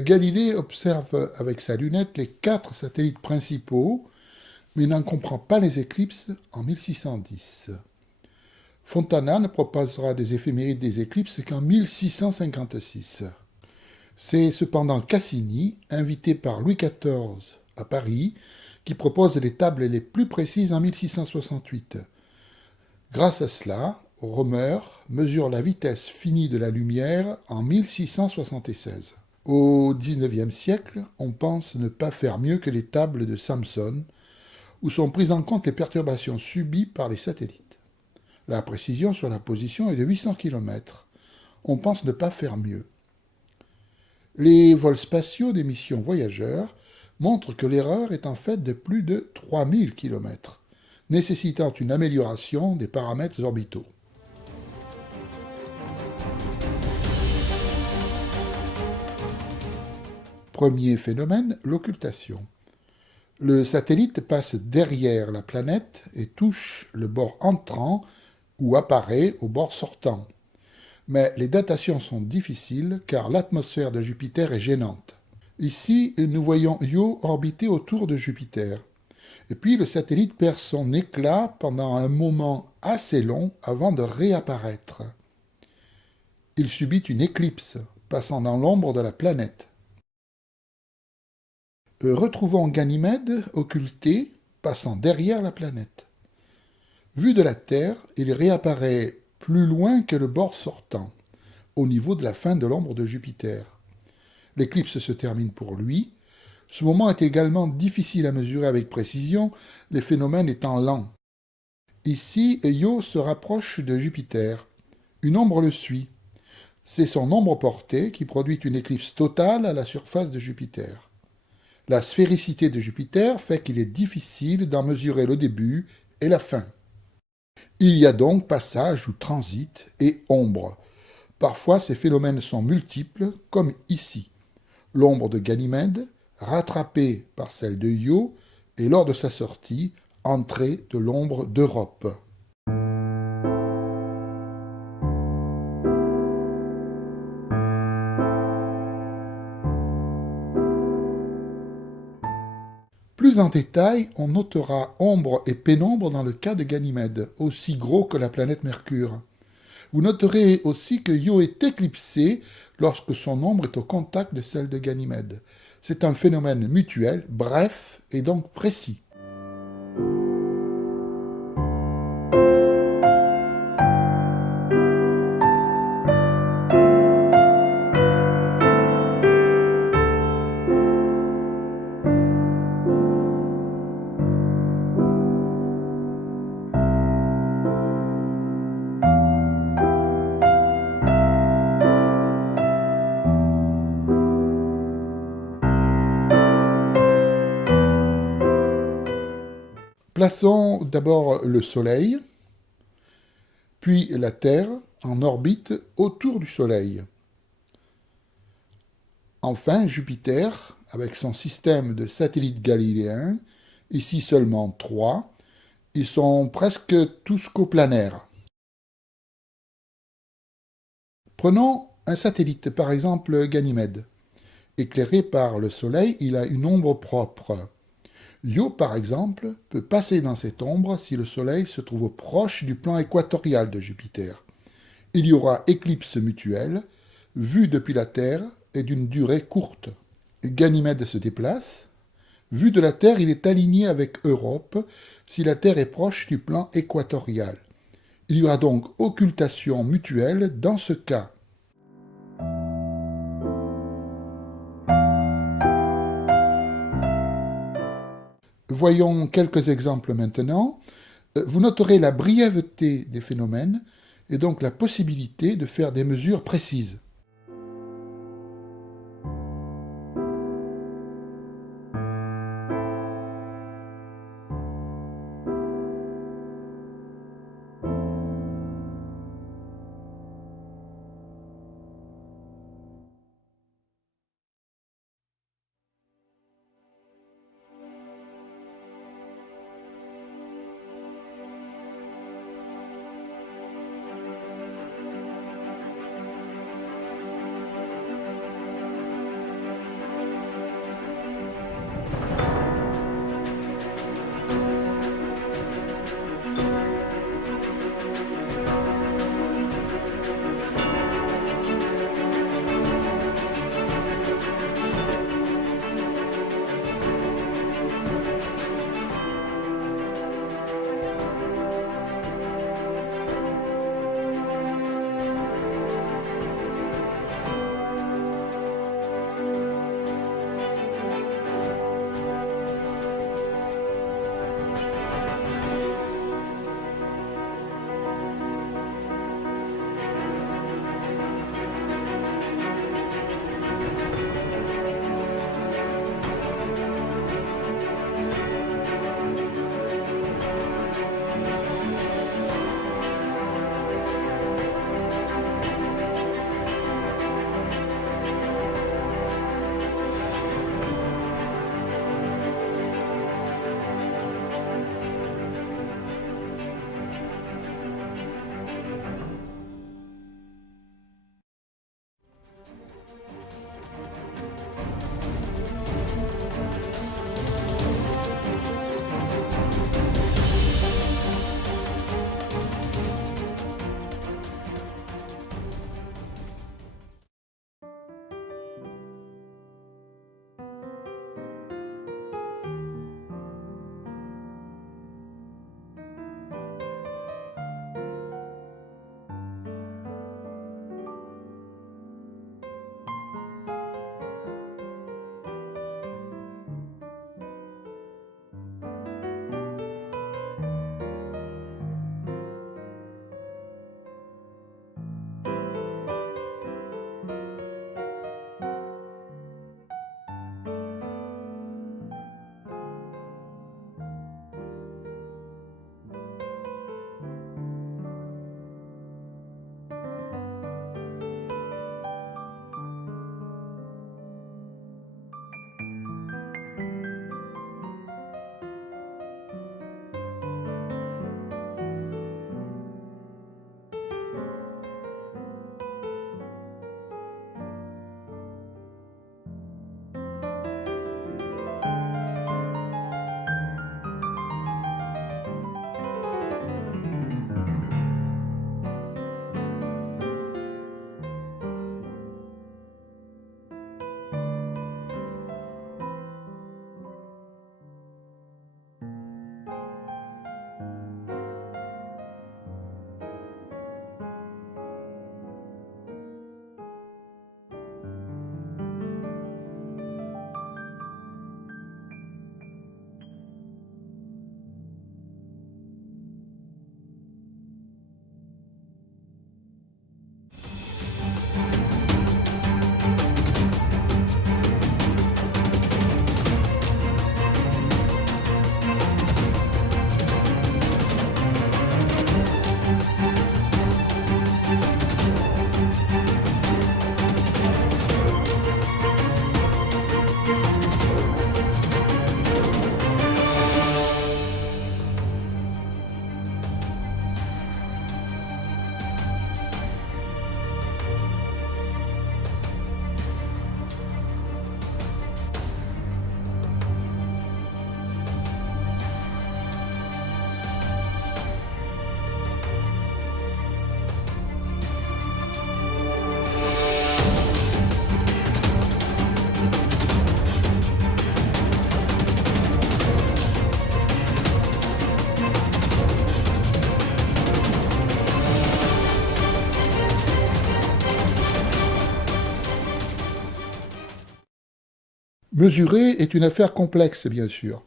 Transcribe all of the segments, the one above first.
Galilée observe avec sa lunette les 4 satellites principaux, mais n'en comprend pas les éclipses en 1610. Fontana ne proposera des éphémérides des éclipses qu'en 1656. C'est cependant Cassini, invité par Louis XIV à Paris, qui propose les tables les plus précises en 1668. Grâce à cela, Romer mesure la vitesse finie de la lumière en 1676. Au XIXe siècle, on pense ne pas faire mieux que les tables de Samson, où sont prises en compte les perturbations subies par les satellites. La précision sur la position est de 800 km. On pense ne pas faire mieux. Les vols spatiaux des missions voyageurs montrent que l'erreur est en fait de plus de 3000 km, nécessitant une amélioration des paramètres orbitaux. Premier phénomène, l'occultation. Le satellite passe derrière la planète et touche le bord entrant ou apparaît au bord sortant. Mais les datations sont difficiles car l'atmosphère de Jupiter est gênante. Ici, nous voyons Io orbiter autour de Jupiter. Et puis le satellite perd son éclat pendant un moment assez long avant de réapparaître. Il subit une éclipse, passant dans l'ombre de la planète. Retrouvons Ganymède occulté, passant derrière la planète. Vu de la Terre, il réapparaît plus loin que le bord sortant, au niveau de la fin de l'ombre de Jupiter. L'éclipse se termine pour lui. Ce moment est également difficile à mesurer avec précision, les phénomènes étant lents. Ici, Io se rapproche de Jupiter. Une ombre le suit. C'est son ombre portée qui produit une éclipse totale à la surface de Jupiter. La sphéricité de Jupiter fait qu'il est difficile d'en mesurer le début et la fin. Il y a donc passage ou transit et ombre. Parfois, ces phénomènes sont multiples, comme ici. L'ombre de Ganymède, rattrapée par celle de Io, et lors de sa sortie, entrée de l'ombre d'Europe. Plus en détail, on notera ombre et pénombre dans le cas de Ganymède, aussi gros que la planète Mercure. Vous noterez aussi que Io est éclipsée lorsque son ombre est au contact de celle de Ganymède. C'est un phénomène mutuel, bref et donc précis. Plaçons d'abord le Soleil, puis la Terre en orbite autour du Soleil. Enfin, Jupiter, avec son système de satellites galiléens, ici seulement 3, ils sont presque tous coplanaires. Prenons un satellite, par exemple Ganymède. Éclairé par le Soleil, il a une ombre propre. Io, par exemple, peut passer dans cette ombre si le Soleil se trouve proche du plan équatorial de Jupiter. Il y aura éclipse mutuelle, vue depuis la Terre et d'une durée courte. Ganymède se déplace. Vu de la Terre, il est aligné avec Europe si la Terre est proche du plan équatorial. Il y aura donc occultation mutuelle dans ce cas. Voyons quelques exemples maintenant. Vous noterez la brièveté des phénomènes et donc la possibilité de faire des mesures précises. Mesurer est une affaire complexe, bien sûr.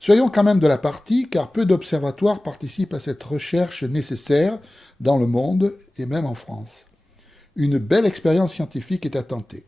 Soyons quand même de la partie, car peu d'observatoires participent à cette recherche nécessaire dans le monde et même en France. Une belle expérience scientifique est à tenter.